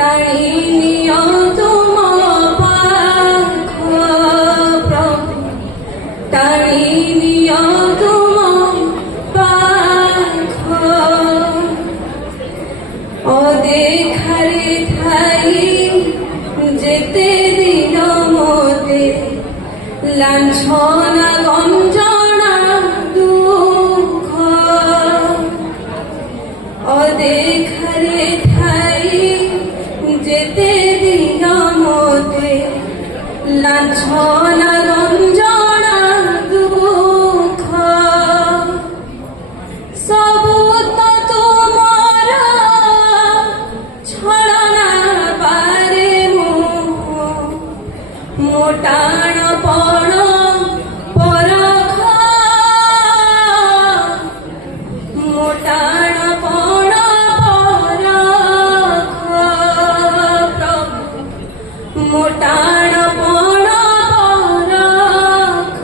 টানি নিও তুম পাখ প্রভু, টানি নিও তুম পাখ। অদেখারে ঠাই যেতে দিল মোতে, লাঞ্ছনা গঞ্জনা দুঃখ। অদেখারে ঠাই যেতে দিল মোতে, লাঞ্ছনা গঞ্জনা দুঃখ। সবু তো তোমার ছলনা বারে মোটাণ পণ পরখ, মোটাণ পণ পরখ প্রভু, মোটাণ পণ পরখ।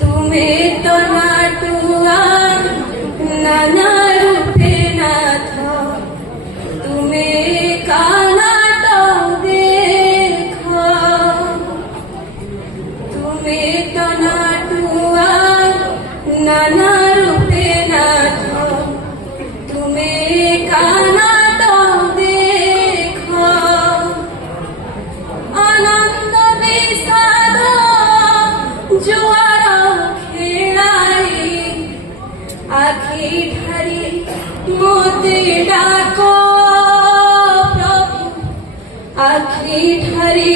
তুমি তো নাটুয়া নানা রূপে নাথ, তুমি কানাট দেখ। তুমি তো নাটুয়া নানা রূপে নাথ, তুমি কানাট দেখ। আনন্দ বিষাদ জোয়ার খেলাই, আখি ঢারি মোতে ডাক প্রভু, আখি ঢারি